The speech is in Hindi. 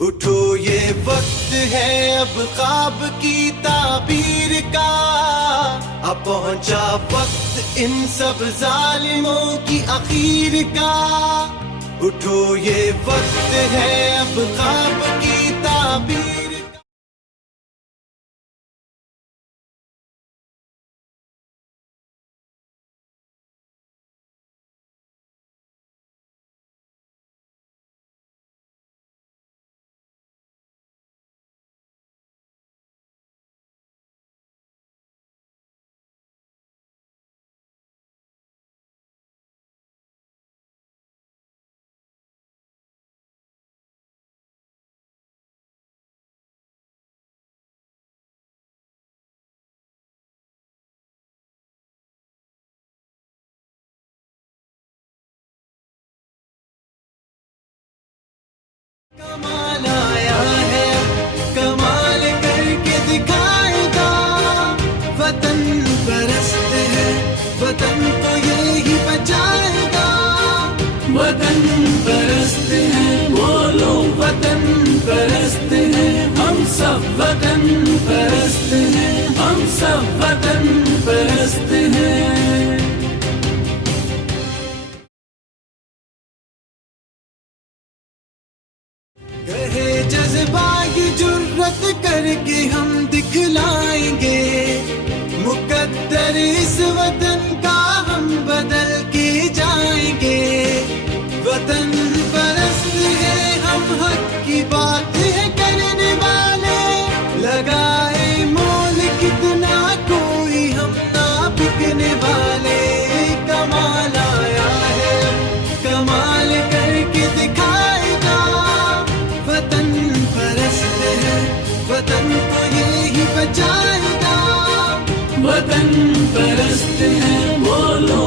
उठो ये वक्त है अब ख्वाब की ताबीर का, अब पहुंचा वक्त इन सब जालिमों की आखिर का। उठो ये वक्त है अब ख्वाब की ताबीर का। कमाल आया है, कमाल करके दिखाएगा। वतन परस्त है, वतन को ये ही बचाएगा। वतन परस्त है, बोलो वतन परस्त है, हम सब वतन परस्त हैं, हम सब वतन परस्त हैं। कहे जज्बा की जुर्रत करके हम दिखलाएंगे, मुकद्दर इस वतन का हम बदल के जाएंगे। वतन परस्त है हम, हक की बात है करने वाले, लगाए मोल कितना कोई हम ना बिकने वाले। कमाल आया है, कमाल करके दिखाएगा। वतन परस्त है, वतन को ये ही बचाएगा। वतन परस्त है, बोलो